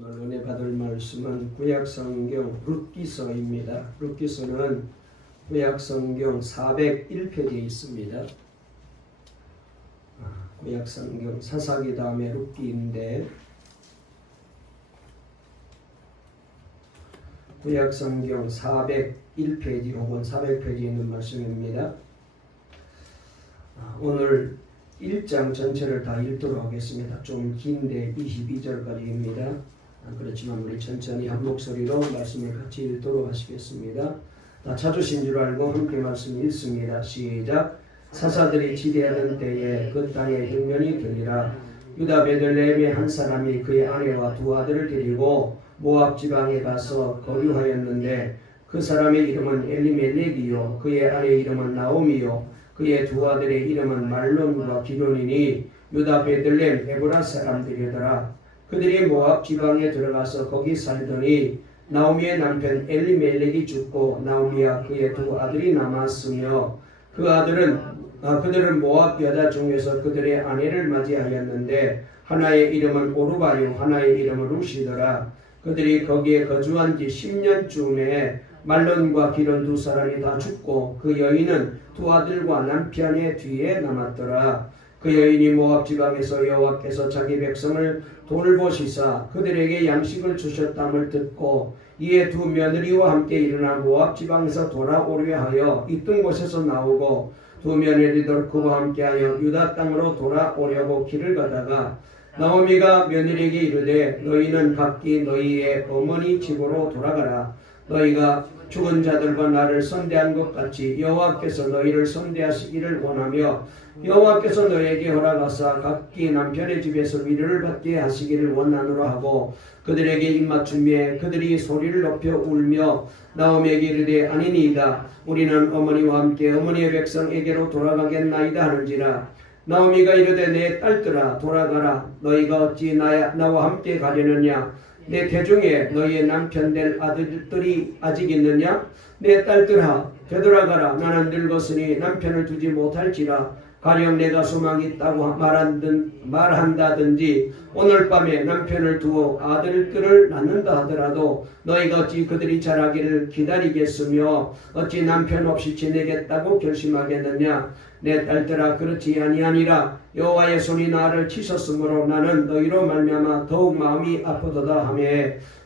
오늘 은혜 받을 말씀은 구약성경 룻기서입니다. 룻기서는 구약성경 401페이지에 있습니다. 구약성경 사사기 다음에 룻기인데 구약성경 401페이지 혹은 400페이지에 있는 말씀입니다. 오늘 1장 전체를 다 읽도록 하겠습니다. 좀 긴데 22절까지입니다. 그렇지만 우리 천천히 한 목소리로 말씀을 같이 읽도록 하시겠습니다. 다 찾으신 줄 알고 함께 말씀 읽습니다. 시작. 사사들이 지대하던 때에 그 땅에 흉년이 들리라. 유다 베들레헴의 한 사람이 그의 아내와 두 아들을 데리고 모압 지방에 가서 거류하였는데 그 사람의 이름은 엘리멜렉이요 그의 아내의 이름은 나오미요 그의 두 아들의 이름은 말론과 기론이니 유다 베들레헴 에브라 사람들이더라. 그들이 모압 지방에 들어가서 거기 살더니 나오미의 남편 엘리멜렉이 죽고 나오미와 그의 두 아들이 남았으며 그들은 모압 여자 중에서 그들의 아내를 맞이하였는데 하나의 이름은 오르바요 하나의 이름은 룻이더라. 그들이 거기에 거주한 지 10년쯤에 말론과 기론 두 사람이 다 죽고 그 여인은 두 아들과 남편의 뒤에 남았더라. 그 여인이 모압 지방에서 여호와께서 자기 백성을 돌보시사 그들에게 양식을 주셨담을 듣고 이에 두 며느리와 함께 일어나 모압 지방에서 돌아오려 하여 있던 곳에서 나오고 두 며느리들 그와 함께하여 유다 땅으로 돌아오려고 길을 가다가 나오미가 며느리에게 이르되 너희는 각기 너희의 어머니 집으로 돌아가라. 너희가 죽은 자들과 나를 선대한 것 같이 여호와께서 너희를 선대하시기를 원하며 여호와께서 너희에게 허락하사 각기 남편의 집에서 위로를 받게 하시기를 원하노라 하고 그들에게 입맞춤에 그들이 소리를 높여 울며 나오미에게 이르되 아니니이다. 우리는 어머니와 함께 어머니의 백성에게로 돌아가겠나이다 하는지라. 나오미가 이르되 내 딸들아 돌아가라. 너희가 어찌 나와 함께 가려느냐. 내 태중에 너희의 남편 될 아들들이 아직 있느냐. 내 딸들아 되돌아가라. 나는 늙었으니 남편을 두지 못할지라. 가령 내가 소망이 있다고 말한다든지 오늘 밤에 남편을 두어 아들들을 낳는다 하더라도 너희가 어찌 그들이 자라기를 기다리겠으며 어찌 남편 없이 지내겠다고 결심하겠느냐. 내 딸들아 그렇지 아니하니라. 여호와의 손이 나를 치셨으므로 나는 너희로 말미암아 더욱 마음이 아프도다 하며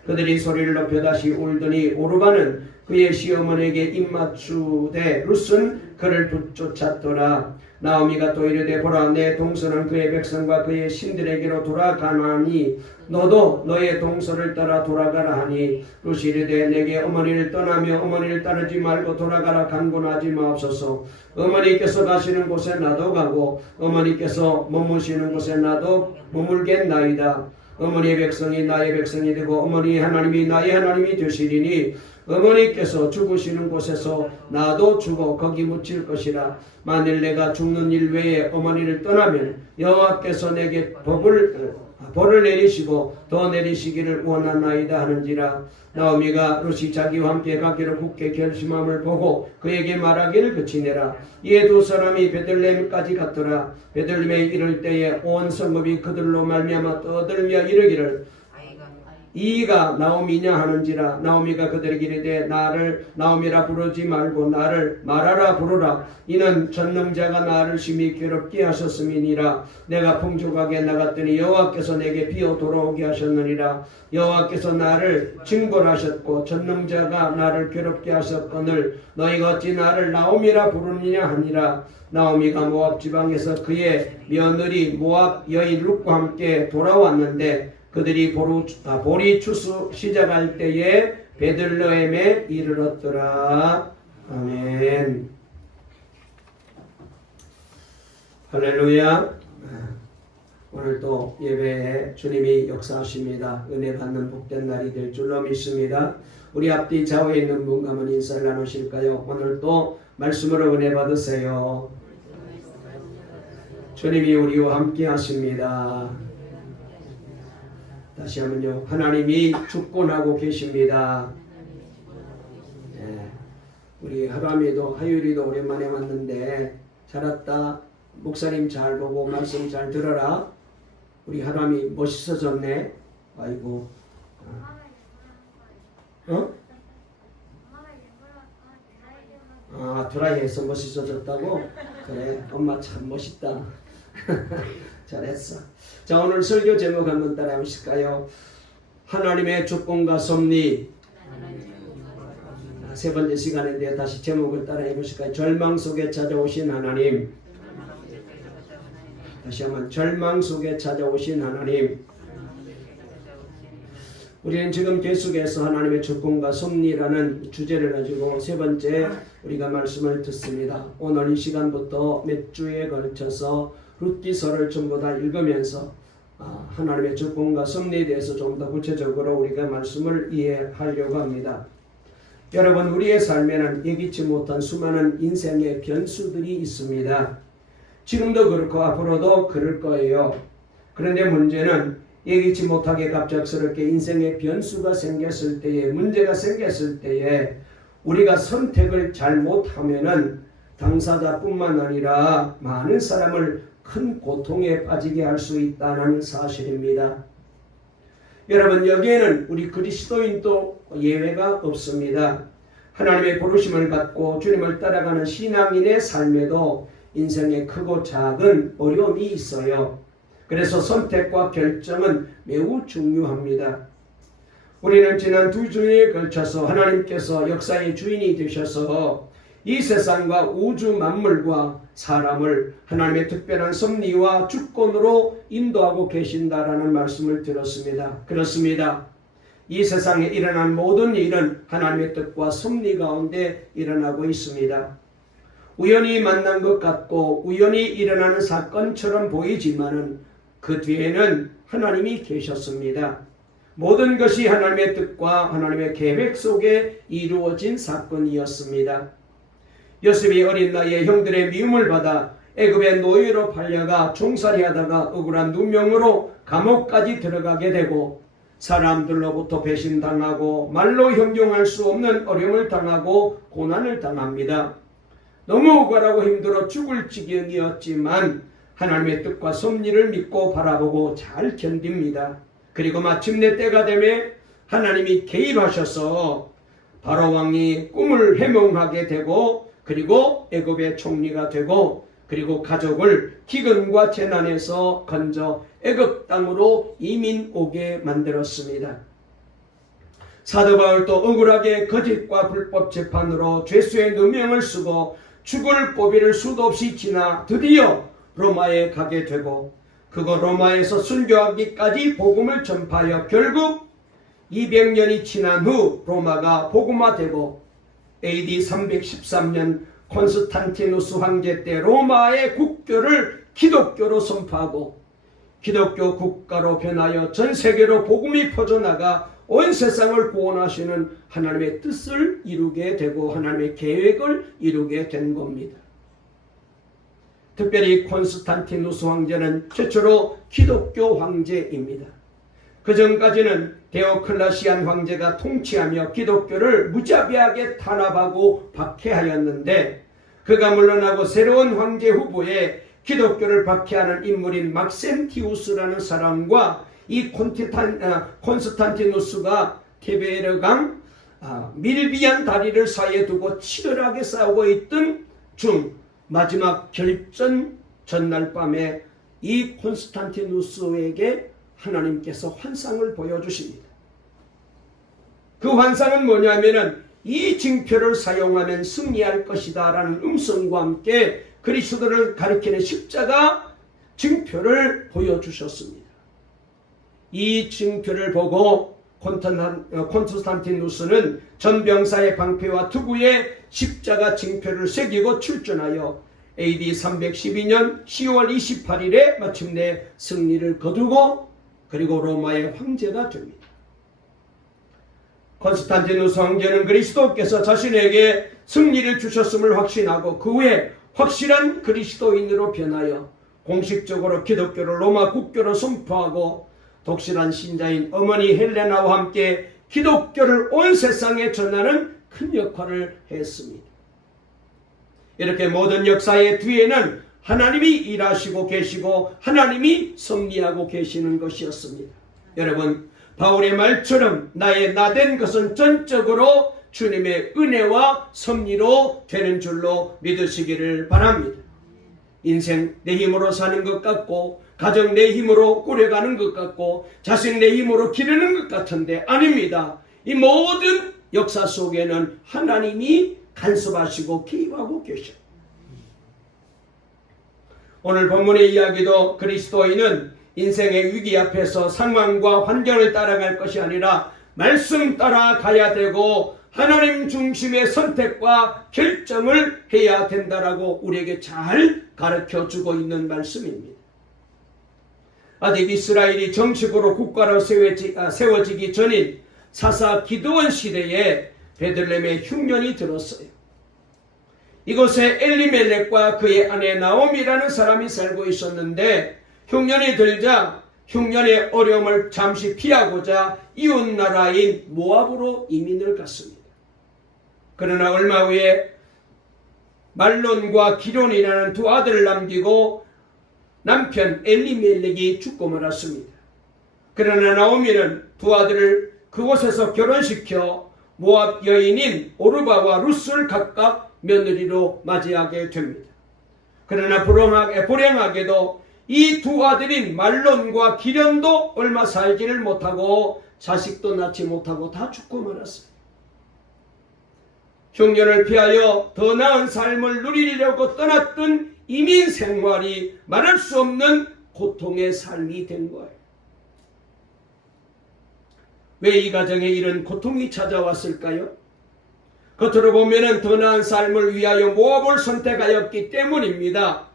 그들이 소리를 높여 다시 울더니 오르바는 그의 시어머니에게 입맞추되 룻은 그를 쫓았더라. 나오미가 또 이르되 보라 내 동서는 그의 백성과 그의 신들에게로 돌아가나니 너도 너의 동서를 따라 돌아가라 하니 룻이 이르되 내게 어머니를 떠나며 어머니를 따르지 말고 돌아가라 간구하지 마옵소서. 어머니께서 가시는 곳에 나도 가고 어머니께서 머무시는 곳에 나도 머물겠나이다. 어머니의 백성이 나의 백성이 되고 어머니 하나님이 나의 하나님이 되시리니 어머니께서 죽으시는 곳에서 나도 죽어 거기 묻힐 것이라. 만일 내가 죽는 일 외에 어머니를 떠나면 여호와께서 내게 벌을 내리시고 더 내리시기를 원하나이다 하는지라. 나오미가 룻이 자기와 함께 가기로 굳게 결심함을 보고 그에게 말하기를 그치내라. 이에 두 사람이 베들레헴까지 갔더라. 베들레헴에 이를 때에 온 성읍이 그들로 말미암아 떠들며 이르기를 이가 나오미냐 하는지라. 나오미가 그들에게 이르되 나를 나오미라 부르지 말고 나를 마라라 부르라. 이는 전능자가 나를 심히 괴롭게 하셨음이니라. 내가 풍족하게 나갔더니 여호와께서 내게 비어 돌아오게 하셨느니라. 여호와께서 나를 징벌하셨고 전능자가 나를 괴롭게 하셨거늘 너희가 어찌 나를 나오미라 부르느냐 하니라. 나오미가 모압 지방에서 그의 며느리 모압 여인 룻과 함께 돌아왔는데 그들이 보리 추수 시작할 때에 베들레헴에 이르렀더라. 아멘. 할렐루야. 오늘도 예배에 주님이 역사하십니다. 은혜 받는 복된 날이 될 줄로 믿습니다. 우리 앞뒤 좌우에 있는 분 가면 인사를 나누실까요? 오늘도 말씀으로 은혜 받으세요. 주님이 우리와 함께 하십니다. 다시 한번요. 하나님이 주권하고 계십니다. 네. 우리 하람이도 하율이도 오랜만에 왔는데 잘 왔다. 목사님 잘 보고 말씀 잘 들어라. 우리 하람이 멋있어졌네. 아이고 어? 아, 드라이해서 멋있어졌다고? 그래, 엄마 참 멋있다. 잘했어. 자, 오늘 설교 제목 한번 따라 해보실까요? 하나님의 주권과 섭리. 세 번째 시간인데 다시 제목을 따라 해보실까요? 절망 속에 찾아오신 하나님. 다시 한번 절망 속에 찾아오신 하나님. 우리는 지금 계속해서 하나님의 주권과 섭리라는 주제를 가지고 세 번째 우리가 말씀을 듣습니다. 오늘 이 시간부터 몇 주에 걸쳐서 룻기서를 전부 다 읽으면서 하나님의 주권과 섭리에 대해서 좀 더 구체적으로 우리가 말씀을 이해하려고 합니다. 여러분, 우리의 삶에는 예기치 못한 수많은 인생의 변수들이 있습니다. 지금도 그렇고 앞으로도 그럴 거예요. 그런데 문제는 예기치 못하게 갑작스럽게 인생의 변수가 생겼을 때에, 문제가 생겼을 때에 우리가 선택을 잘못하면은 당사자뿐만 아니라 많은 사람을 큰 고통에 빠지게 할 수 있다는 사실입니다. 여러분, 여기에는 우리 그리스도인도 예외가 없습니다. 하나님의 부르심을 받고 주님을 따라가는 신앙인의 삶에도 인생에 크고 작은 어려움이 있어요. 그래서 선택과 결정은 매우 중요합니다. 우리는 지난 2주에 걸쳐서 하나님께서 역사의 주인이 되셔서 이 세상과 우주 만물과 사람을 하나님의 특별한 섭리와 주권으로 인도하고 계신다라는 말씀을 들었습니다. 그렇습니다. 이 세상에 일어난 모든 일은 하나님의 뜻과 섭리 가운데 일어나고 있습니다. 우연히 만난 것 같고 우연히 일어나는 사건처럼 보이지만은 그 뒤에는 하나님이 계셨습니다. 모든 것이 하나님의 뜻과 하나님의 계획 속에 이루어진 사건이었습니다. 요셉이 어린 나이에 형들의 미움을 받아 애굽의 노예로 팔려가 종살이하다가 억울한 누명으로 감옥까지 들어가게 되고 사람들로부터 배신당하고 말로 형용할 수 없는 어려움을 당하고 고난을 당합니다. 너무 억울하고 힘들어 죽을 지경이었지만 하나님의 뜻과 섭리를 믿고 바라보고 잘 견딥니다. 그리고 마침내 때가 되매 하나님이 개입하셔서 바로 왕이 꿈을 해몽하게 되고 그리고 애굽의 총리가 되고 그리고 가족을 기근과 재난에서 건져 애굽 땅으로 이민 오게 만들었습니다. 사도 바울도 억울하게 거짓과 불법 재판으로 죄수의 누명을 쓰고 죽을 고비를 수도 없이 지나 드디어 로마에 가게 되고 그거 로마에서 순교하기까지 복음을 전파하여 결국 200년이 지난 후 로마가 복음화되고 AD 313년 콘스탄티누스 황제 때 로마의 국교를 기독교로 선포하고 기독교 국가로 변하여 전 세계로 복음이 퍼져나가 온 세상을 구원하시는 하나님의 뜻을 이루게 되고 하나님의 계획을 이루게 된 겁니다. 특별히 콘스탄티누스 황제는 최초로 기독교 황제입니다. 그 전까지는 데오클라시안 황제가 통치하며 기독교를 무자비하게 탄압하고 박해하였는데 그가 물러나고 새로운 황제 후보에 기독교를 박해하는 인물인 막센티우스라는 사람과 이 콘스탄티누스가 티베르강 밀비안 다리를 사이에 두고 치열하게 싸우고 있던 중 마지막 결전 전날 밤에 이 콘스탄티누스에게 하나님께서 환상을 보여주십니다. 그 환상은 뭐냐면은 이 징표를 사용하면 승리할 것이다 라는 음성과 함께 그리스도를 가리키는 십자가 징표를 보여주셨습니다. 이 징표를 보고 콘스탄티누스는 전병사의 방패와 투구에 십자가 징표를 새기고 출전하여 AD 312년 10월 28일에 마침내 승리를 거두고 그리고 로마의 황제가 됩니다. 콘스탄티누스 황제는 그리스도께서 자신에게 승리를 주셨음을 확신하고 그 후에 확실한 그리스도인으로 변하여 공식적으로 기독교를 로마 국교로 선포하고 독실한 신자인 어머니 헬레나와 함께 기독교를 온 세상에 전하는 큰 역할을 했습니다. 이렇게 모든 역사의 뒤에는 하나님이 일하시고 계시고 하나님이 섭리하고 계시는 것이었습니다. 여러분, 바울의 말처럼 나의 나된 것은 전적으로 주님의 은혜와 섭리로 되는 줄로 믿으시기를 바랍니다. 인생 내 힘으로 사는 것 같고, 가정 내 힘으로 꾸려가는 것 같고, 자식 내 힘으로 기르는 것 같은데 아닙니다. 이 모든 역사 속에는 하나님이 간섭하시고 개입하고 계셔. 오늘 본문의 이야기도 그리스도인은 인생의 위기 앞에서 상황과 환경을 따라갈 것이 아니라 말씀 따라가야 되고 하나님 중심의 선택과 결정을 해야 된다라고 우리에게 잘 가르쳐주고 있는 말씀입니다. 아직 이스라엘이 정식으로 국가로 세워지기 전인 사사 기드온 시대에 베들레헴에 흉년이 들었어요. 이곳에 엘리멜렉과 그의 아내 나오미라는 사람이 살고 있었는데, 흉년이 들자 흉년의 어려움을 잠시 피하고자 이웃나라인 모압으로 이민을 갔습니다. 그러나 얼마 후에 말론과 기론이라는 두 아들을 남기고 남편 엘리멜렉이 죽고 말았습니다. 그러나 나오미는 두 아들을 그곳에서 결혼시켜 모압 여인인 오르바와 룻을 각각 며느리로 맞이하게 됩니다. 그러나 불행하게도 이 두 아들인 말론과 기련도 얼마 살지를 못하고 자식도 낳지 못하고 다 죽고 말았어요. 흉년을 피하여 더 나은 삶을 누리려고 떠났던 이민 생활이 말할 수 없는 고통의 삶이 된 거예요. 왜 이 가정에 이런 고통이 찾아왔을까요? 겉으로 보면 더 나은 삶을 위하여 모압을 선택하였기 때문입니다.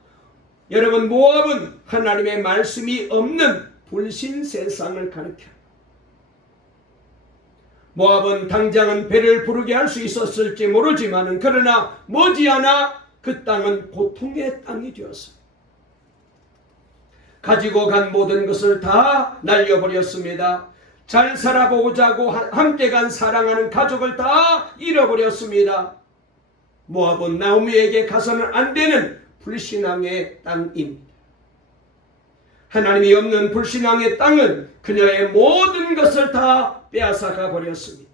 여러분, 모압은 하나님의 말씀이 없는 불신 세상을 가리켜요. 모압은 당장은 배를 부르게 할 수 있었을지 모르지만 그러나 머지않아 그 땅은 고통의 땅이 되었어요. 가지고 간 모든 것을 다 날려버렸습니다. 잘 살아보자고 함께 간 사랑하는 가족을 다 잃어버렸습니다. 모압은 나오미에게 가서는 안 되는 불신앙의 땅입니다. 하나님이 없는 불신앙의 땅은 그녀의 모든 것을 다 빼앗아가 버렸습니다.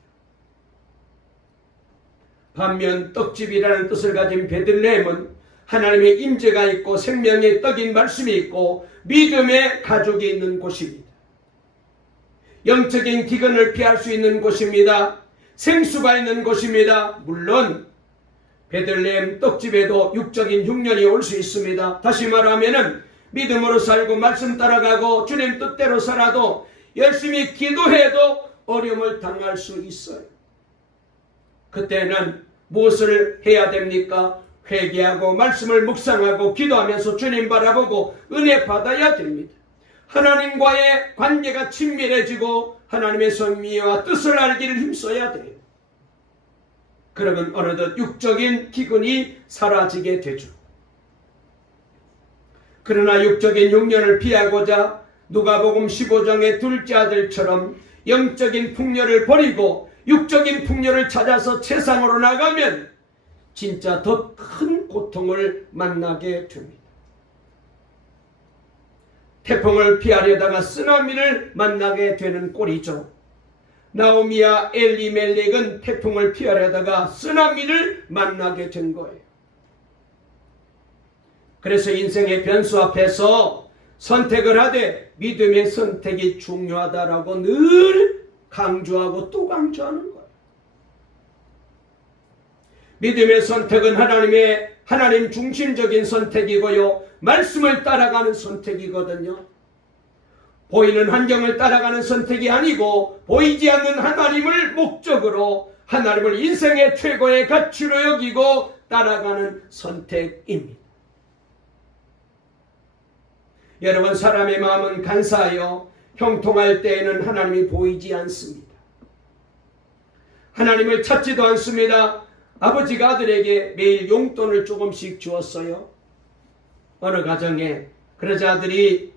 반면 떡집이라는 뜻을 가진 베들레헴은 하나님의 임재가 있고 생명의 떡인 말씀이 있고 믿음의 가족이 있는 곳입니다. 영적인 기근을 피할 수 있는 곳입니다. 생수가 있는 곳입니다. 물론 베들레헴 떡집에도 육적인 흉년이 올 수 있습니다. 다시 말하면 믿음으로 살고 말씀 따라가고 주님 뜻대로 살아도 열심히 기도해도 어려움을 당할 수 있어요. 그때는 무엇을 해야 됩니까? 회개하고 말씀을 묵상하고 기도하면서 주님 바라보고 은혜 받아야 됩니다. 하나님과의 관계가 친밀해지고 하나님의 섭리와 뜻을 알기를 힘써야 돼요. 그러면 어느덧 육적인 기근이 사라지게 되죠. 그러나 육적인 흉년을 피하고자 누가복음 15장의 둘째 아들처럼 영적인 풍요를 버리고 육적인 풍요를 찾아서 세상으로 나가면 진짜 더 큰 고통을 만나게 됩니다. 태풍을 피하려다가 쓰나미를 만나게 되는 꼴이죠. 나오미와 엘리멜렉은 태풍을 피하려다가 쓰나미를 만나게 된 거예요. 그래서 인생의 변수 앞에서 선택을 하되 믿음의 선택이 중요하다라고 늘 강조하고 또 강조하는 거예요. 믿음의 선택은 하나님 중심적인 선택이고요. 말씀을 따라가는 선택이거든요. 보이는 환경을 따라가는 선택이 아니고 보이지 않는 하나님을 목적으로 하나님을 인생의 최고의 가치로 여기고 따라가는 선택입니다. 여러분, 사람의 마음은 간사하여 형통할 때에는 하나님이 보이지 않습니다. 하나님을 찾지도 않습니다. 아버지가 아들에게 매일 용돈을 조금씩 주었어요. 어느 가정에. 그러자 아들이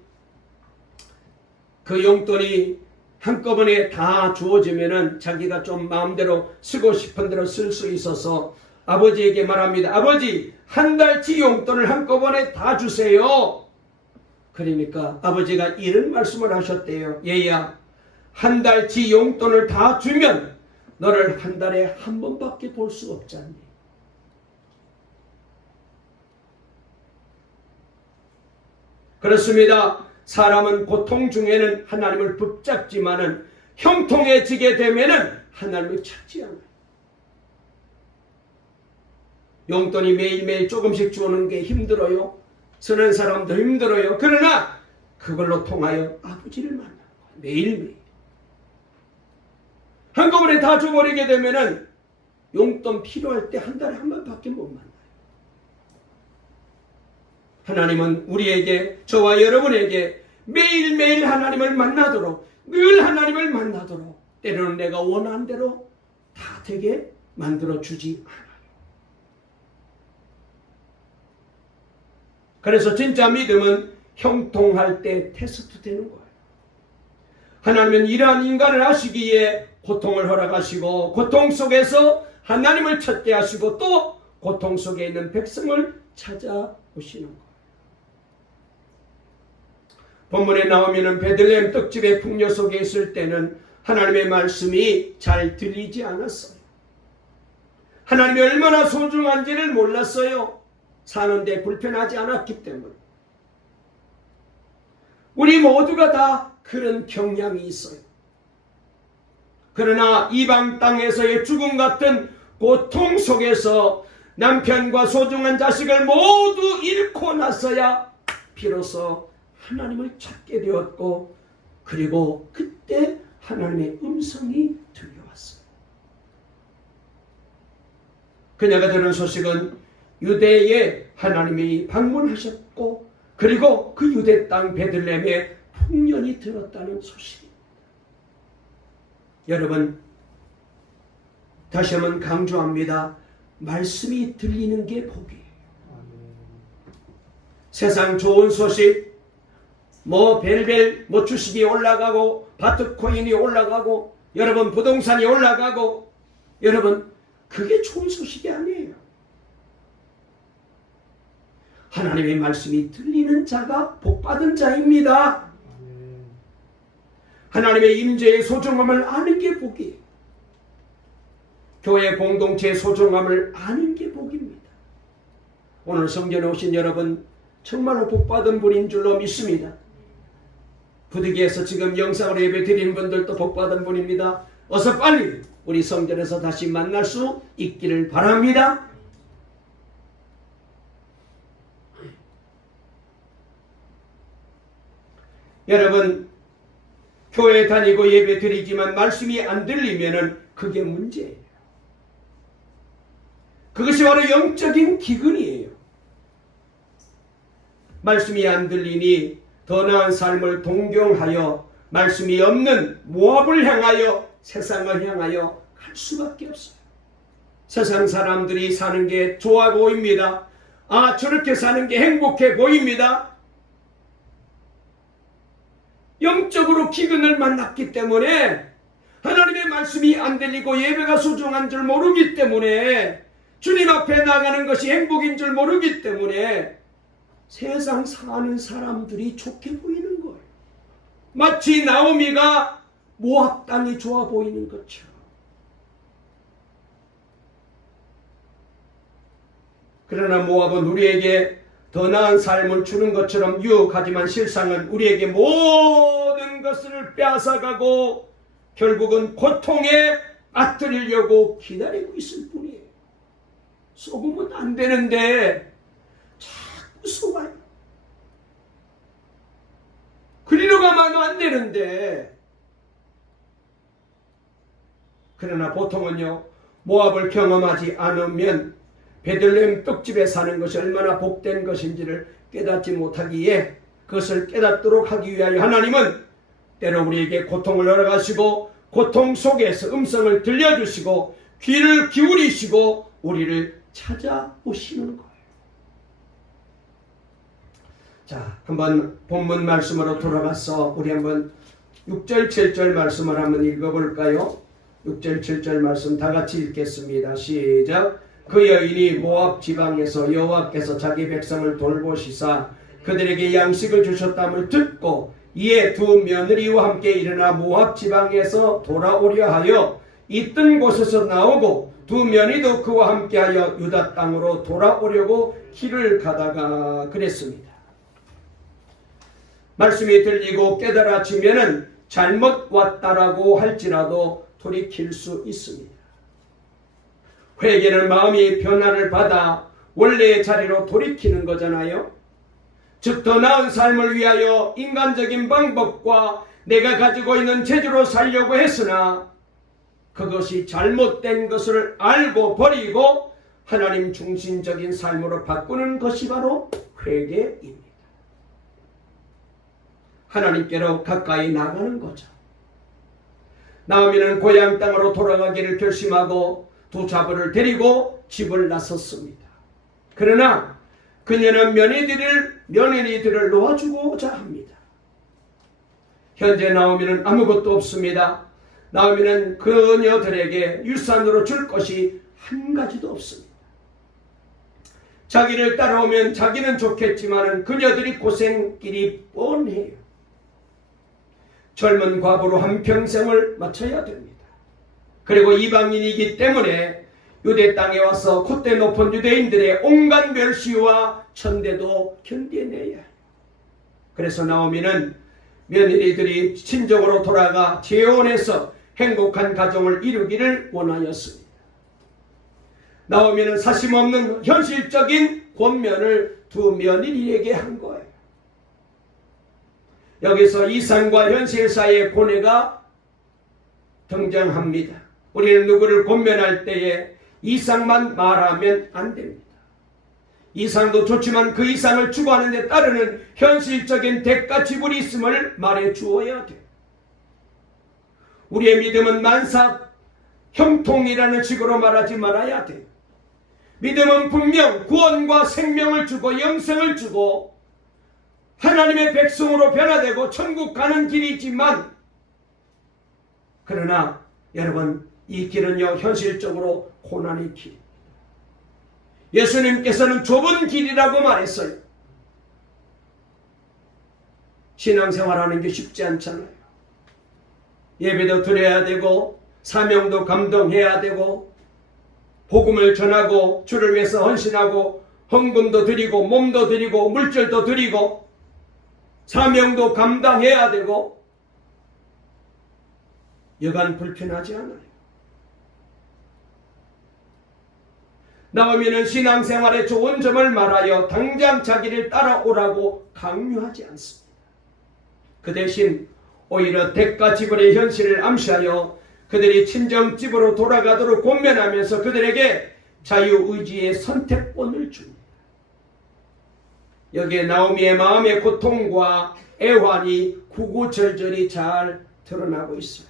그 용돈이 한꺼번에 다 주어지면은 자기가 좀 마음대로 쓰고 싶은 대로 쓸 수 있어서 아버지에게 말합니다. 아버지, 한 달치 용돈을 한꺼번에 다 주세요. 그러니까 아버지가 이런 말씀을 하셨대요. 얘야, 한 달치 용돈을 다 주면 너를 한 달에 한 번밖에 볼 수 없지 않니? 그렇습니다. 사람은 고통 중에는 하나님을 붙잡지만은 형통해지게 되면은 하나님을 찾지 않아요. 용돈이 매일매일 조금씩 주는 게 힘들어요. 쓰는 사람도 힘들어요. 그러나 그걸로 통하여 아버지를 만나는 거예요. 매일매일. 한꺼번에 다 줘버리게 되면은 용돈 필요할 때 한 달에 한 번밖에 못 만나요. 하나님은 우리에게, 저와 여러분에게 매일매일 하나님을 만나도록, 늘 하나님을 만나도록, 때로는 내가 원하는 대로 다 되게 만들어 주지 않아요. 그래서 진짜 믿음은 형통할 때 테스트 되는 거예요. 하나님은 이러한 인간을 하시기에 고통을 허락하시고, 고통 속에서 하나님을 찾게 하시고, 또 고통 속에 있는 백성을 찾아오시는 거예요. 본문에 나오면은 베들레헴 떡집의 풍요 속에 있을 때는 하나님의 말씀이 잘 들리지 않았어요. 하나님이 얼마나 소중한지를 몰랐어요. 사는데 불편하지 않았기 때문에. 우리 모두가 다 그런 경향이 있어요. 그러나 이방 땅에서의 죽음 같은 고통 속에서 남편과 소중한 자식을 모두 잃고 나서야 비로소 하나님을 찾게 되었고, 그리고 그때 하나님의 음성이 들려왔어요. 그녀가 들은 소식은 유대에 하나님이 방문하셨고, 그리고 그 유대 땅 베들레헴에 풍년이 들었다는 소식입니다. 여러분, 다시 한번 강조합니다. 말씀이 들리는 게 복이에요. 세상 좋은 소식, 벨벨 주식이 올라가고 바트코인이 올라가고 여러분 부동산이 올라가고, 여러분 그게 좋은 소식이 아니에요. 하나님의 말씀이 들리는 자가 복받은 자입니다. 하나님의 임재의 소중함을 아는 게 복이에요. 교회 공동체의 소중함을 아는 게 복입니다. 오늘 성전에 오신 여러분 정말로 복받은 분인 줄로 믿습니다. 부득이해서 지금 영상으로 예배 드리는 분들도 복받은 분입니다. 어서 빨리 우리 성전에서 다시 만날 수 있기를 바랍니다. 여러분, 교회 다니고 예배 드리지만 말씀이 안 들리면은 그게 문제예요. 그것이 바로 영적인 기근이에요. 말씀이 안 들리니 더 나은 삶을 동경하여 말씀이 없는 모압을 향하여, 세상을 향하여 갈 수밖에 없어요. 세상 사람들이 사는 게 좋아 보입니다. 저렇게 사는 게 행복해 보입니다. 영적으로 기근을 만났기 때문에, 하나님의 말씀이 안 들리고 예배가 소중한 줄 모르기 때문에, 주님 앞에 나가는 것이 행복인 줄 모르기 때문에 세상 사는 사람들이 좋게 보이는 거예요. 마치 나오미가 모압 땅이 좋아 보이는 것처럼. 그러나 모압은 우리에게 더 나은 삶을 주는 것처럼 유혹하지만 실상은 우리에게 모든 것을 빼앗아가고 결국은 고통에 빠뜨리려고 기다리고 있을 뿐이에요. 속으면 안 되는데 자꾸 속아요. 그리로 가면 안 되는데. 그러나 보통은요, 모압을 경험하지 않으면 베들레헴 떡집에 사는 것이 얼마나 복된 것인지를 깨닫지 못하기에, 그것을 깨닫도록 하기 위하여 하나님은 때로 우리에게 고통을 허락하시고 고통 속에서 음성을 들려주시고 귀를 기울이시고 우리를 찾아오시는 거예요. 자, 한번 본문 말씀으로 돌아가서 우리 한번 6절 7절 말씀을 한번 읽어볼까요? 6절 7절 말씀 다 같이 읽겠습니다. 시작. 그 여인이 모압 지방에서 여호와께서 자기 백성을 돌보시사 그들에게 양식을 주셨다함을 듣고 이에 두 며느리와 함께 일어나 모압 지방에서 돌아오려 하여 있던 곳에서 나오고 두 며느리도 그와 함께하여 유다 땅으로 돌아오려고 길을 가다가 그랬습니다. 말씀이 들리고 깨달아지면은 잘못 왔다라고 할지라도 돌이킬 수 있습니다. 회개는 마음이 변화를 받아 원래의 자리로 돌이키는 거잖아요. 즉 더 나은 삶을 위하여 인간적인 방법과 내가 가지고 있는 재주로 살려고 했으나 그것이 잘못된 것을 알고 버리고 하나님 중심적인 삶으로 바꾸는 것이 바로 회개입니다. 하나님께로 가까이 나가는 거죠. 나오미는 고향 땅으로 돌아가기를 결심하고 두 자부를 데리고 집을 나섰습니다. 그러나 그녀는 며느리들을 놓아주고자 합니다. 현재 나오미는 아무것도 없습니다. 나오미는 그녀들에게 유산으로 줄 것이 한 가지도 없습니다. 자기를 따라오면 자기는 좋겠지만 그녀들이 고생길이 뻔해요. 젊은 과부로 한평생을 마쳐야 됩니다. 그리고 이방인이기 때문에 유대 땅에 와서 콧대 높은 유대인들의 온갖 멸시와 천대도 견뎌내야 해요. 그래서 나오미는 며느리들이 친정으로 돌아가 재혼해서 행복한 가정을 이루기를 원하였습니다. 나오미는 사심없는 현실적인 권면을 두 며느리에게 한 거예요. 여기서 이상과 현실 사이의 고뇌가 등장합니다. 우리는 누구를 권면할 때에 이상만 말하면 안 됩니다. 이상도 좋지만 그 이상을 추구하는 데 따르는 현실적인 대가 지불이 있음을 말해 주어야 돼요. 우리의 믿음은 만사 형통이라는 식으로 말하지 말아야 돼요. 믿음은 분명 구원과 생명을 주고 영생을 주고 하나님의 백성으로 변화되고 천국 가는 길이지만, 그러나 여러분, 이 길은요 현실적으로 고난의 길입니다. 예수님께서는 좁은 길이라고 말했어요. 신앙생활하는 게 쉽지 않잖아요. 예배도 드려야 되고 사명도 감당해야 되고 복음을 전하고 주를 위해서 헌신하고 헌금도 드리고 몸도 드리고 물질도 드리고 사명도 감당해야 되고 여간 불편하지 않아요. 나오미는 신앙생활의 좋은 점을 말하여 당장 자기를 따라오라고 강요하지 않습니다. 그 대신 오히려 대가 지불의 현실을 암시하여 그들이 친정집으로 돌아가도록 권면하면서 그들에게 자유의지의 선택권을 줍니다. 여기에 나오미의 마음의 고통과 애환이 구구절절히 잘 드러나고 있어요.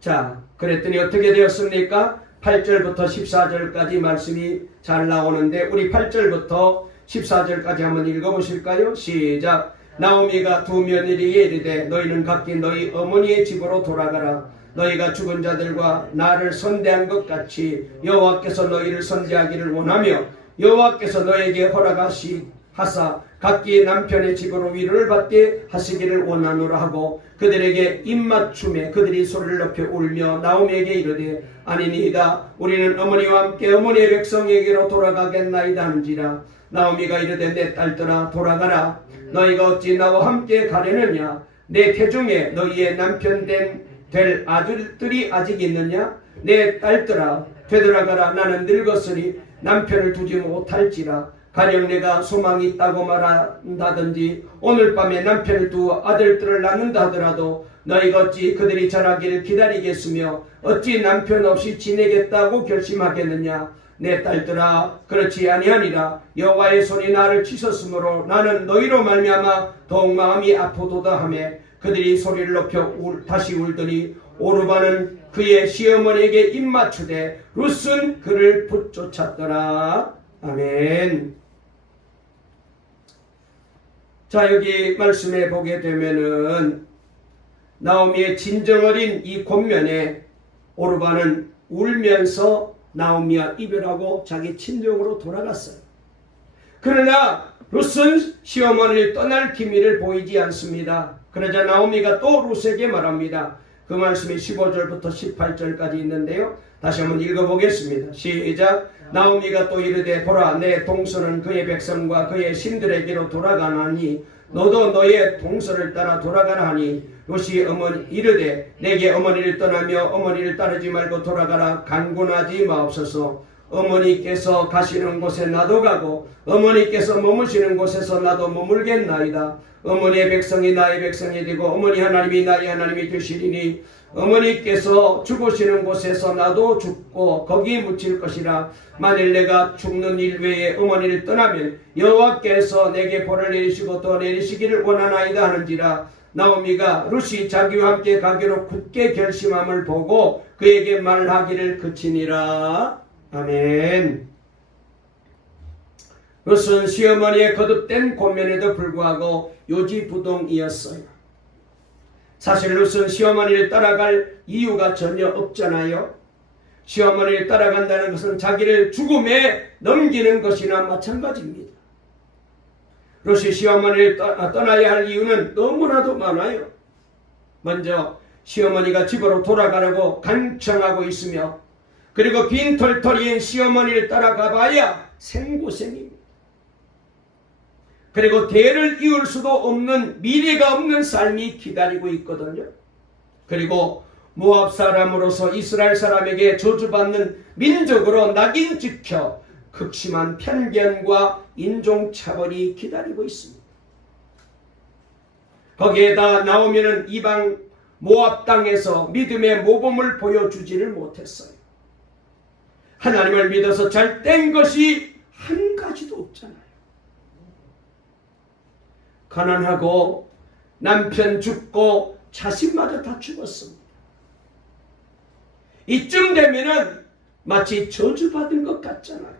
자, 그랬더니 어떻게 되었습니까? 8절부터 14절까지 말씀이 잘 나오는데 우리 8절부터 14절까지 한번 읽어보실까요? 시작. 나오미가 두 며느리에게 이르되 너희는 각기 너희 어머니의 집으로 돌아가라. 너희가 죽은 자들과 나를 선대한 것 같이 여호와께서 너희를 선대하기를 원하며 여호와께서 너에게 허락하사 각기 남편의 집으로 위로를 받게 하시기를 원하노라 하고 그들에게 입맞춤에 그들이 소리를 높여 울며 나오미에게 이르되 아니니이다. 우리는 어머니와 함께 어머니의 백성에게로 돌아가겠나이다 한지라. 나오미가 이르되 내 딸들아 돌아가라. 너희가 어찌 나와 함께 가려느냐? 내 태중에 너희의 남편 될 아들들이 아직 있느냐? 내 딸들아 되돌아가라. 나는 늙었으니 남편을 두지 못할지라. 가령 내가 소망이 있다고 말한다든지 오늘 밤에 남편을 두어 아들들을 낳는다 하더라도 너희가 어찌 그들이 자라기를 기다리겠으며 어찌 남편 없이 지내겠다고 결심하겠느냐? 내 딸들아 그렇지 아니하니라. 여호와의 손이 나를 치셨으므로 나는 너희로 말미암아 더욱 마음이 아프도다 하며 그들이 소리를 높여 다시 울더니 오르바는 그의 시어머니에게 입맞추되 룻은 그를 붙쫓았더라. 아멘. 자, 여기 말씀에 보게 되면은 나오미의 진정어린 이 권면에 오르바는 울면서 나오미와 이별하고 자기 친정으로 돌아갔어요. 그러나 룻은 시어머니를 떠날 기미를 보이지 않습니다. 그러자 나오미가 또 룻에게 말합니다. 그 말씀이 15절부터 18절까지 있는데요. 다시 한번 읽어보겠습니다. 시작. 나오미가 또 이르되 보라 내 동서는 그의 백성과 그의 신들에게로 돌아가나니 너도 너의 동서를 따라 돌아가라 하니 롯이 어머니 이르되 내게 어머니를 떠나며 어머니를 따르지 말고 돌아가라 간군하지 마옵소서. 어머니께서 가시는 곳에 나도 가고 어머니께서 머무시는 곳에서 나도 머물겠나이다. 어머니의 백성이 나의 백성이 되고 어머니 하나님이 나의 하나님이 되시리니 어머니께서 죽으시는 곳에서 나도 죽고 거기 묻힐 것이라. 만일 내가 죽는 일 외에 어머니를 떠나면 여호와께서 내게 벌을 내리시고 더 내리시기를 원하나이다 하는지라. 나오미가 룻이 자기와 함께 가기로 굳게 결심함을 보고 그에게 말하기를 그치니라. 아멘. 룻은 시어머니의 거듭된 권면에도 불구하고 요지부동이었어요. 사실 룻은 시어머니를 따라갈 이유가 전혀 없잖아요. 시어머니를 따라간다는 것은 자기를 죽음에 넘기는 것이나 마찬가지입니다. 룻이 시어머니를 떠나야 할 이유는 너무나도 많아요. 먼저 시어머니가 집으로 돌아가려고 간청하고 있으며 그리고 빈털터리인 시어머니를 따라가 봐야 생고생입니다. 그리고 대를 이을 수도 없는 미래가 없는 삶이 기다리고 있거든요. 그리고 모압 사람으로서 이스라엘 사람에게 저주받는 민족으로 낙인 찍혀 극심한 편견과 인종차별이 기다리고 있습니다. 거기에다 나오미는 이방 모압 땅에서 믿음의 모범을 보여주지를 못했어요. 하나님을 믿어서 잘 된 것이 한 가지도 없잖아요. 가난하고 남편 죽고 자식마저 다 죽었습니다. 이쯤 되면은 마치 저주받은 것 같잖아요.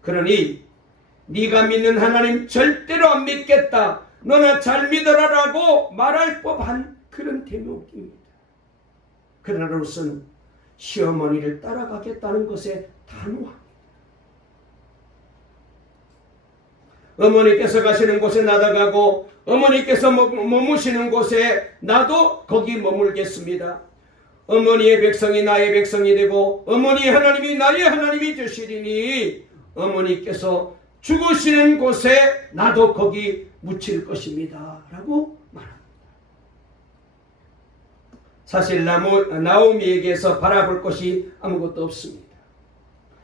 그러니 네가 믿는 하나님 절대로 안 믿겠다. 너나 잘 믿어라라고 말할 법한 그런 대목입니다. 그러나 롯은 시어머니를 따라가겠다는 것에 단호합니다. 어머니께서 가시는 곳에 나도 가고 어머니께서 머무시는 곳에 나도 거기 머물겠습니다. 어머니의 백성이 나의 백성이 되고 어머니 하나님이 나의 하나님이 되시리니 어머니께서 죽으시는 곳에 나도 거기 묻힐 것입니다. 라고 말합니다. 사실 나오미에게서 바라볼 것이 아무것도 없습니다.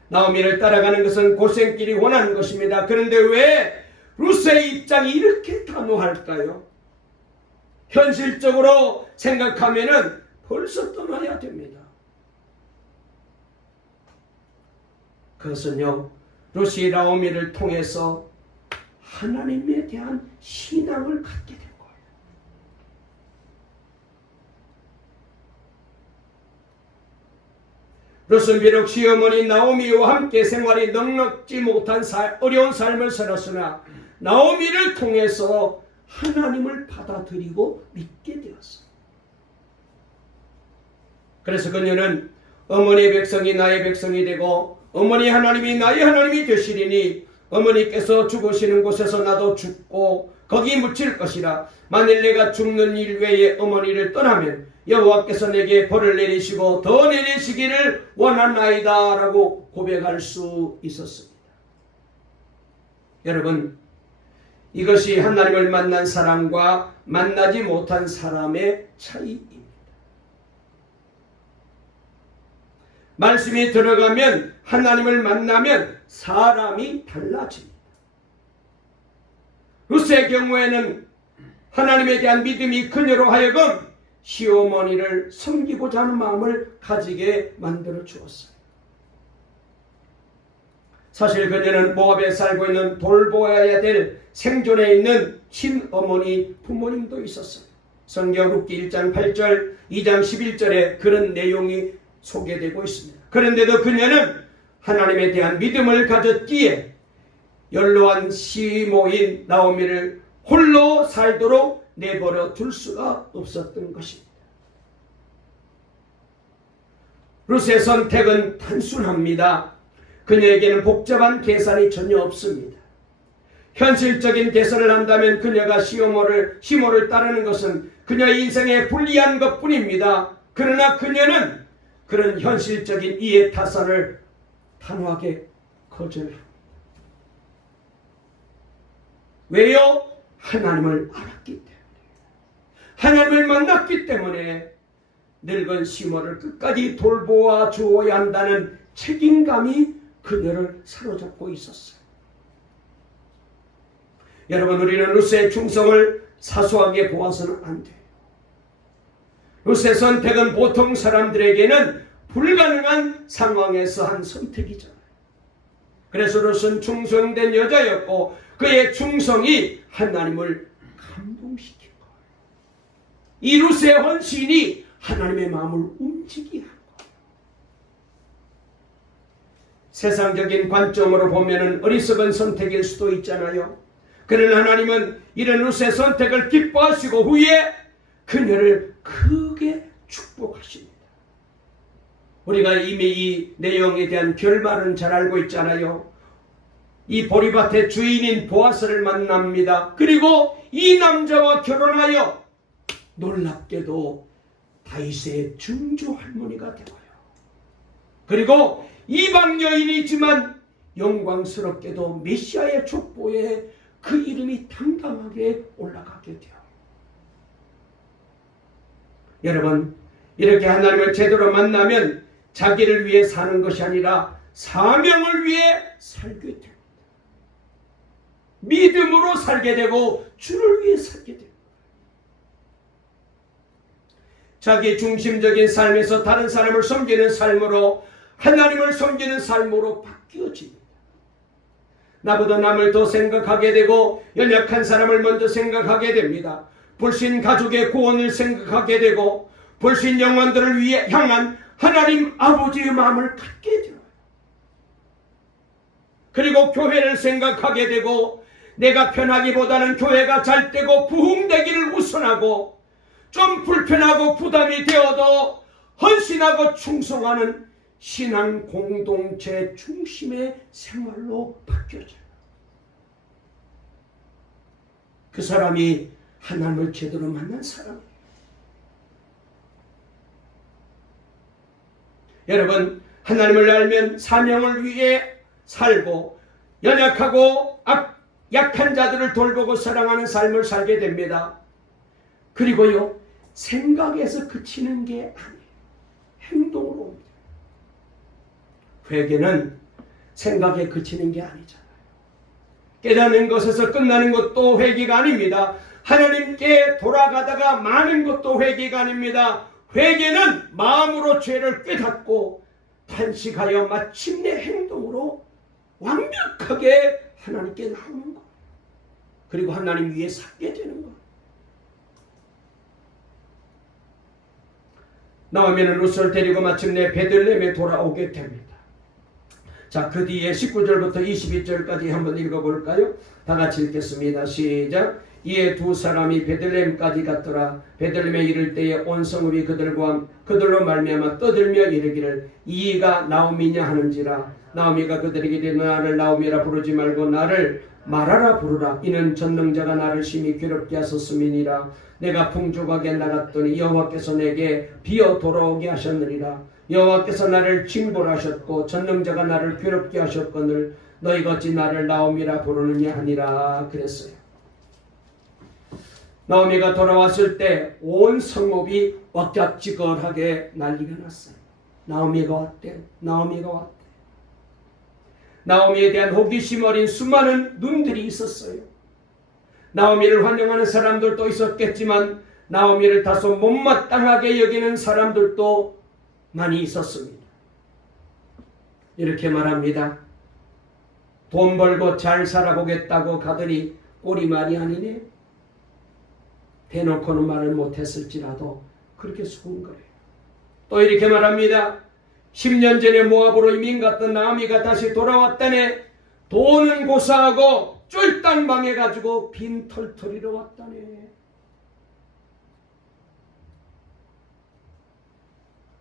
나오미를 따라가는 것은 고생길이 원하는 것입니다. 그런데 왜 룻의 입장이 이렇게 단호할까요? 현실적으로 생각하면은 벌써 떠나야 됩니다. 그것은요, 룻이 나오미를 통해서 하나님에 대한 신앙을 갖게 된 거예요. 룻은 비록 시어머니 나오미와 함께 생활이 넉넉지 못한 어려운 삶을 살았으나 나오미를 통해서 하나님을 받아들이고 믿게 되었어요. 그래서 그녀는 어머니의 백성이 나의 백성이 되고 어머니 하나님이 나의 하나님이 되시리니 어머니께서 죽으시는 곳에서 나도 죽고 거기 묻힐 것이라. 만일 내가 죽는 일 외에 어머니를 떠나면 여호와께서 내게 벌을 내리시고 더 내리시기를 원하나이다 라고 고백할 수 있었습니다. 여러분, 이것이 하나님을 만난 사람과 만나지 못한 사람의 차이입니다. 말씀이 들어가면 하나님을 만나면 사람이 달라집니다. 룻의 경우에는 하나님에 대한 믿음이 그녀로 하여금 시어머니를 섬기고자 하는 마음을 가지게 만들어 주었어요. 사실 그녀는 모압에 살고 있는 돌보아야 될 생존에 있는 친어머니 부모님도 있었어요. 성경 룻기 1장 8절, 2장 11절에 그런 내용이 소개되고 있습니다. 그런데도 그녀는 하나님에 대한 믿음을 가졌기에 연로한 시모인 나오미를 홀로 살도록 내버려 둘 수가 없었던 것입니다. 룻의 선택은 단순합니다. 그녀에게는 복잡한 계산이 전혀 없습니다. 현실적인 계산을 한다면 그녀가 시모를 따르는 것은 그녀의 인생에 불리한 것뿐입니다. 그러나 그녀는 그런 현실적인 이해 타산을 단호하게 거절합니다. 왜요? 하나님을 알았기 때문에, 하나님을 만났기 때문에 늙은 시모를 끝까지 돌보아 주어야 한다는 책임감이 그녀를 사로잡고 있었어요. 여러분, 우리는 루스의 충성을 사소하게 보아서는 안 돼요. 루스의 선택은 보통 사람들에게는 불가능한 상황에서 한 선택이잖아요. 그래서 루스는 충성된 여자였고 그의 충성이 하나님을 감동시킨 거예요. 이 루스의 헌신이 하나님의 마음을 움직이게 한 거예요. 세상적인 관점으로 보면 어리석은 선택일 수도 있잖아요. 그러나 하나님은 이런 루스의 선택을 기뻐하시고 후에 그녀를 크게 축복하십니다. 우리가 이미 이 내용에 대한 결말은 잘 알고 있잖아요. 이 보리밭의 주인인 보아스를 만납니다. 그리고 이 남자와 결혼하여 놀랍게도 다윗의 증조 할머니가 되어요. 그리고 이방 여인이지만 영광스럽게도 메시아의 족보에 그 이름이 당당하게 올라가게 돼요. 여러분, 이렇게 하나님을 제대로 만나면 자기를 위해 사는 것이 아니라 사명을 위해 살게 됩니다. 믿음으로 살게 되고 주를 위해 살게 됩니다. 자기 중심적인 삶에서 다른 사람을 섬기는 삶으로, 하나님을 섬기는 삶으로 바뀌어집니다. 나보다 남을 더 생각하게 되고 연약한 사람을 먼저 생각하게 됩니다. 불신 가족의 구원을 생각하게 되고 불신 영혼들을 위해 향한 하나님 아버지의 마음을 갖게 되어요. 그리고 교회를 생각하게 되고 내가 편하기보다는 교회가 잘 되고 부흥되기를 우선하고 좀 불편하고 부담이 되어도 헌신하고 충성하는 신앙 공동체 중심의 생활로 바뀌어져요. 그 사람이 하나님을 제대로 만난 사람이에요. 여러분, 하나님을 알면 사명을 위해 살고 연약하고 약한 자들을 돌보고 사랑하는 삶을 살게 됩니다. 그리고요, 생각에서 그치는 게 아니에요. 행동으로 옵니다. 회개는 생각에 그치는 게 아니잖아요. 깨닫는 것에서 끝나는 것도 회개가 아닙니다. 하나님께 돌아가다가 마는 것도 회개가 아닙니다. 회개는 마음으로 죄를 깨닫고 탄식하여 마침내 행동으로 완벽하게 하나님께 나오는 것, 그리고 하나님 위에 살게 되는 것. 나오미는 룻을 데리고 마침내 베들레헴에 돌아오게 됩니다. 자, 그 뒤에 19절부터 22절까지 한번 읽어볼까요? 다 같이 읽겠습니다. 시작. 이에 두 사람이 베들레헴까지 갔더라. 베들레헴에 이를 때에 온 성읍이 그들로 말미암아 떠들며 이르기를 이가 나오미냐 하는지라. 나오미가 그들에게 이르되 나를 나오미라 부르지 말고 나를 마라라 부르라. 이는 전능자가 나를 심히 괴롭게 하셨음이니라. 내가 풍족하게 나갔더니 여호와께서 내게 비어 돌아오게 하셨느니라. 여호와께서 나를 징벌하셨고 전능자가 나를 괴롭게 하셨거늘 너희가 어찌 나를 나오미라 부르느냐 하니라. 그랬어요. 나오미가 돌아왔을 때 온 성읍이 왁자지껄하게 난리가 났어요. 나오미가 왔대. 나오미가 왔대. 나오미에 대한 호기심 어린 수많은 눈들이 있었어요. 나오미를 환영하는 사람들도 있었겠지만 나오미를 다소 못마땅하게 여기는 사람들도 많이 있었습니다. 이렇게 말합니다. 돈 벌고 잘 살아보겠다고 가더니 꼴이 말이 아니네. 대놓고는 말을 못했을지라도 그렇게 속은 거예요. 또 이렇게 말합니다. 10년 전에 모압으로 이민 갔던 나오미가 다시 돌아왔다네. 돈은 고사하고 쫄딱 망해가지고 빈 털털이로 왔다네.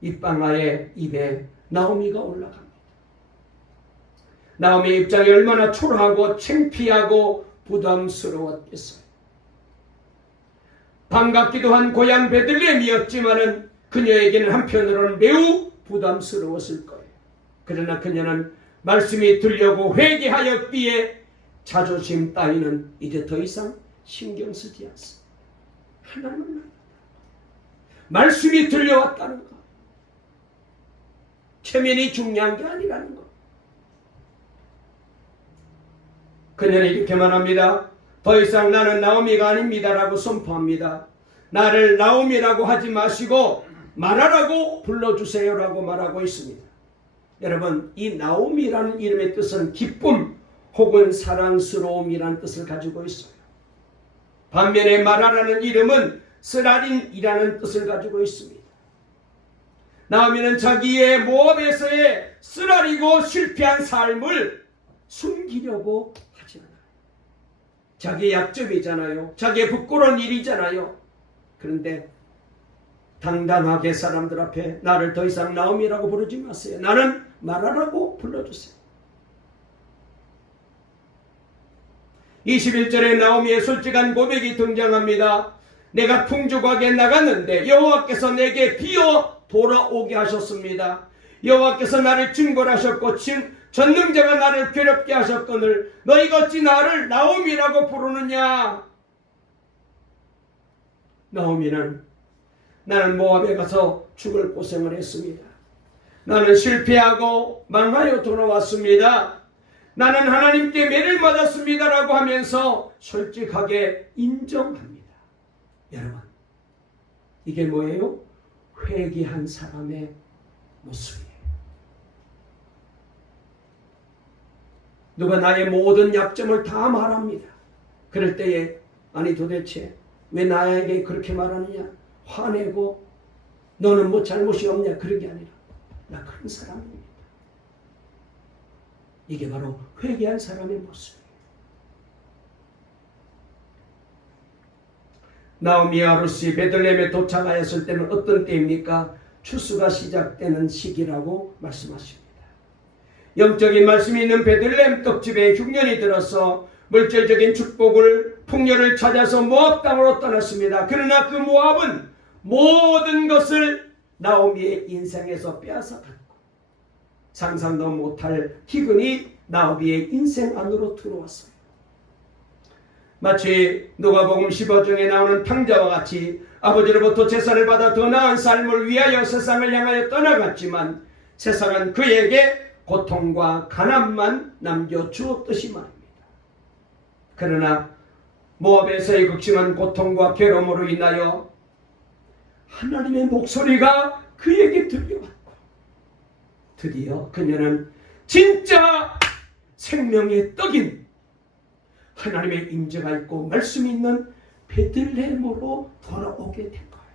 입방아의 입에 나오미가 올라갑니다. 나오미의 입장이 얼마나 초라하고 창피하고 부담스러웠겠어요. 반갑기도 한 고향 베들레헴이었지만은 그녀에게는 한편으로는 매우 부담스러웠을 거예요. 그러나 그녀는 말씀이 들려고 회개하였기에 자존심 따위는 이제 더 이상 신경 쓰지 않습니다. 하나님을 말씀이 들려왔다는 것, 체면이 중요한 게 아니라는 것. 그녀는 이렇게 말합니다. 더 이상 나는 나오미가 아닙니다라고 선포합니다. 나를 나오미라고 하지 마시고 마라라고 불러주세요라고 말하고 있습니다. 여러분, 이 나오미라는 이름의 뜻은 기쁨 혹은 사랑스러움이라는 뜻을 가지고 있어요. 반면에 마라라는 이름은 쓰라린이라는 뜻을 가지고 있습니다. 나오미는 자기의 모압에서의 쓰라리고 실패한 삶을 숨기려고 하지 않아요. 자기의 약점이잖아요. 자기의 부끄러운 일이잖아요. 그런데 당당하게 사람들 앞에 나를 더 이상 나오미라고 부르지 마세요. 나는 마라라고 불러주세요. 21절에 나오미의 솔직한 고백이 등장합니다. 내가 풍족하게 나갔는데 여호와께서 내게 비어 돌아오게 하셨습니다. 여호와께서 나를 징벌하셨고 전능자가 나를 괴롭게 하셨거늘 너희가 어찌 나를 나오미라고 부르느냐. 나오미는 나는 모압에 가서 죽을 고생을 했습니다. 나는 실패하고 망하여 돌아왔습니다. 나는 하나님께 매를 맞았습니다라고 하면서 솔직하게 인정합니다. 여러분, 이게 뭐예요? 회개한 사람의 모습이에요. 누가 나의 모든 약점을 다 말합니다. 그럴 때에 아니 도대체 왜 나에게 그렇게 말하느냐? 화내고 너는 뭐 잘못이 없냐? 그런 게 아니라 나 그런 사람입니다. 이게 바로 회개한 사람의 모습이에요. 나오미와 룻이 베들레헴에 도착하였을 때는 어떤 때입니까? 추수가 시작되는 시기라고 말씀하십니다. 영적인 말씀이 있는 베들레헴 떡집에 흉년이 들어서 물질적인 축복을 풍요를 찾아서 모압 땅으로 떠났습니다. 그러나 그 모압은 모든 것을 나오미의 인생에서 빼앗아갔고 상상도 못할 기근이 나오미의 인생 안으로 들어왔어요. 마치 누가복음 15장에 나오는 탕자와 같이 아버지로부터 제사를 받아 더 나은 삶을 위하여 세상을 향하여 떠나갔지만 세상은 그에게 고통과 가난만 남겨주었듯이 말입니다. 그러나 모압에서의 극심한 고통과 괴로움으로 인하여 하나님의 목소리가 그에게 들려왔고 드디어 그녀는 진짜 생명의 떡인 하나님의 임재가 있고 말씀이 있는 베들레헴으로 돌아오게 된 거예요.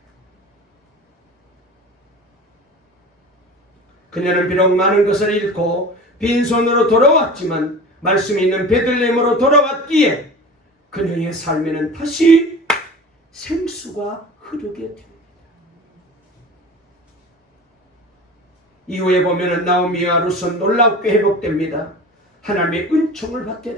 그녀는 비록 많은 것을 잃고 빈손으로 돌아왔지만 말씀이 있는 베들레헴으로 돌아왔기에 그녀의 삶에는 다시 생수가 흐르게 됩니다. 이후에 보면은 나오미와 룻은 놀랍게 회복됩니다. 하나님의 은총을 받게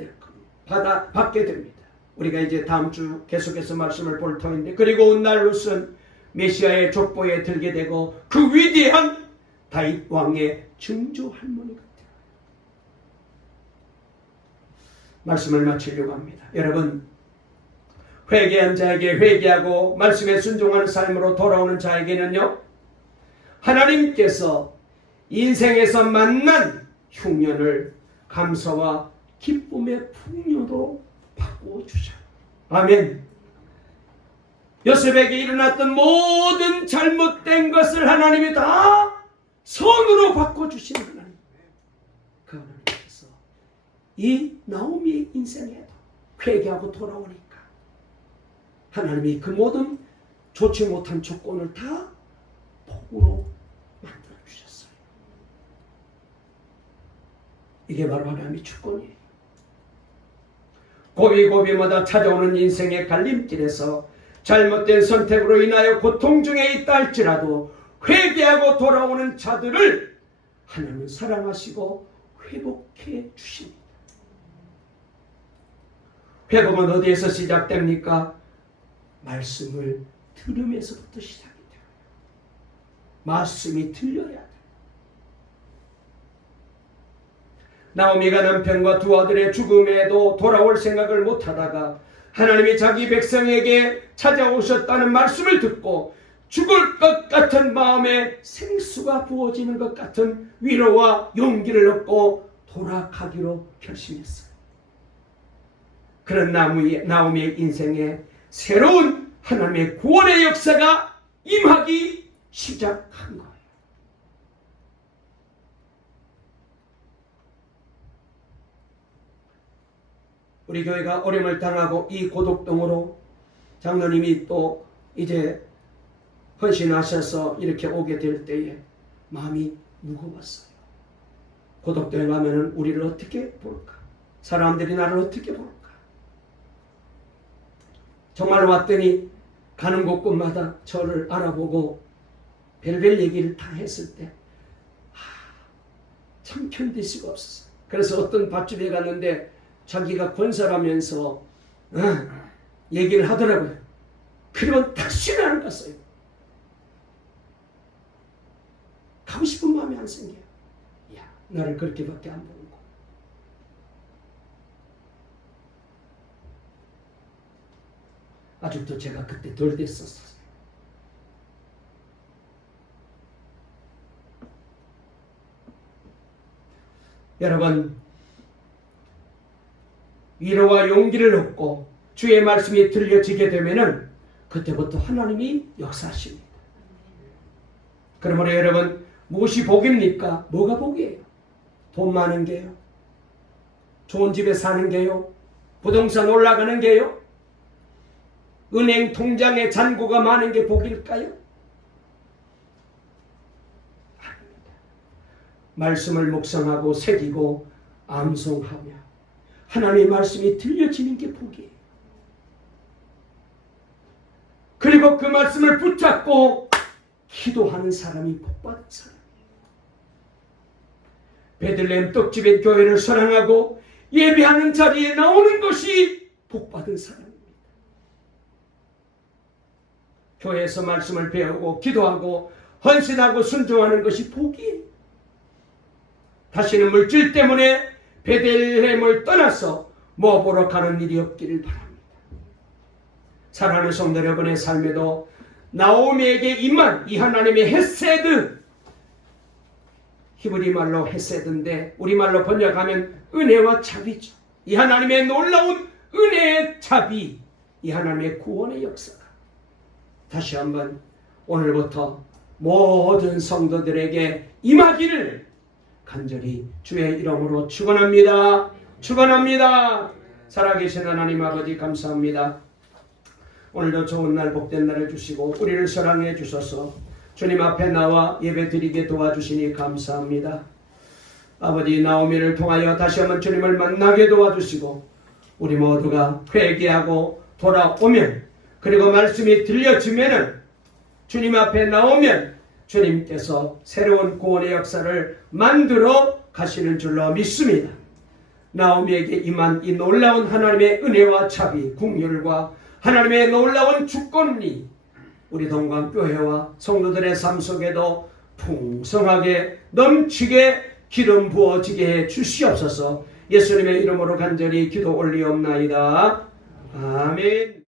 됩니다. 우리가 이제 다음 주 계속해서 말씀을 볼 터인데, 그리고 훗날 룻은 메시아의 족보에 들게 되고 그 위대한 다윗 왕의 증조 할머니가 되어요. 말씀을 마치려고 합니다. 여러분, 회개한 자에게 회개하고 말씀에 순종하는 삶으로 돌아오는 자에게는요, 하나님께서 인생에서 만난 흉년을 감사와 기쁨의 풍요로 바꿔주셔요. 아멘. 요셉에게 일어났던 모든 잘못된 것을 하나님이 다 선으로 바꿔주신 하나님. 그 하나님께서 이 나오미의 인생에도 회개하고 돌아오니까 하나님이 그 모든 좋지 못한 조건을 다 복으로 만들어주셨어요. 이게 바로 하나님의 주권이에요. 고비고비마다 찾아오는 인생의 갈림길에서 잘못된 선택으로 인하여 고통 중에 있다 할지라도 회개하고 돌아오는 자들을 하나님은 사랑하시고 회복해 주십니다. 회복은 어디에서 시작됩니까? 말씀을 들으면서부터 시작이 돼요. 말씀이 들려야 돼요. 나오미가 남편과 두 아들의 죽음에도 돌아올 생각을 못하다가 하나님이 자기 백성에게 찾아오셨다는 말씀을 듣고 죽을 것 같은 마음에 생수가 부어지는 것 같은 위로와 용기를 얻고 돌아가기로 결심했어요. 그런 나오미의 인생에 새로운 하나님의 구원의 역사가 임하기 시작한 거예요. 우리 교회가 어려움을 당하고 이 고독동으로 장로님이 또 이제 헌신하셔서 이렇게 오게 될 때에 마음이 무거웠어요. 고독동에 가면은 우리를 어떻게 볼까? 사람들이 나를 어떻게 볼까? 정말 왔더니 가는 곳곳마다 저를 알아보고 별별 얘기를 다 했을 때 참 견딜 수가 없었어요. 그래서 어떤 밥집에 갔는데 자기가 건설하면서 얘기를 하더라고요. 그러면 다시는 안 갔어요. 가고 싶은 마음이 안 생겨요. 야, 나를 그렇게밖에 안 보는 거. 아직도 제가 그때 덜 됐었어요. 여러분, 위로와 용기를 얻고 주의 말씀이 들려지게 되면은 그때부터 하나님이 역사하십니다. 그러므로 여러분, 무엇이 복입니까? 뭐가 복이에요? 돈 많은 게요? 좋은 집에 사는 게요? 부동산 올라가는 게요? 은행 통장에 잔고가 많은 게 복일까요? 아닙니다. 말씀을 묵상하고 새기고 암송하며 하나님의 말씀이 들려지는 게 복이에요. 그리고 그 말씀을 붙잡고 기도하는 사람이 복받은 사람이에요. 베들레헴 떡집의 교회를 사랑하고 예배하는 자리에 나오는 것이 복받은 사람입니다. 교회에서 말씀을 배우고 기도하고 헌신하고 순종하는 것이 복이에요. 다시는 물질 때문에 베들레헴을 떠나서 모아보러 가는 일이 없기를 바랍니다. 사랑하는 성도 여러분의 삶에도 나오미에게 임한 이 하나님의 헤세드, 히브리 말로 헤세드인데 우리말로 번역하면 은혜와 자비죠. 이 하나님의 놀라운 은혜의 자비, 이 하나님의 구원의 역사가 다시 한번 오늘부터 모든 성도들에게 임하기를 간절히 주의 이름으로 축원합니다. 축원합니다. 살아계신 하나님 아버지 감사합니다. 오늘도 좋은 날 복된 날을 주시고 우리를 사랑해 주셔서 주님 앞에 나와 예배 드리게 도와주시니 감사합니다. 아버지, 나오미를 통하여 다시 한번 주님을 만나게 도와주시고 우리 모두가 회개하고 돌아오면, 그리고 말씀이 들려지면은 주님 앞에 나오면 주님께서 새로운 구원의 역사를 만들어 가시는 줄로 믿습니다. 나오미에게 임한 이 놀라운 하나님의 은혜와 자비, 긍휼과 하나님의 놀라운 주권이 우리 동관교회와 성도들의 삶 속에도 풍성하게 넘치게 기름 부어지게 해 주시옵소서. 예수님의 이름으로 간절히 기도 올리옵나이다. 아멘.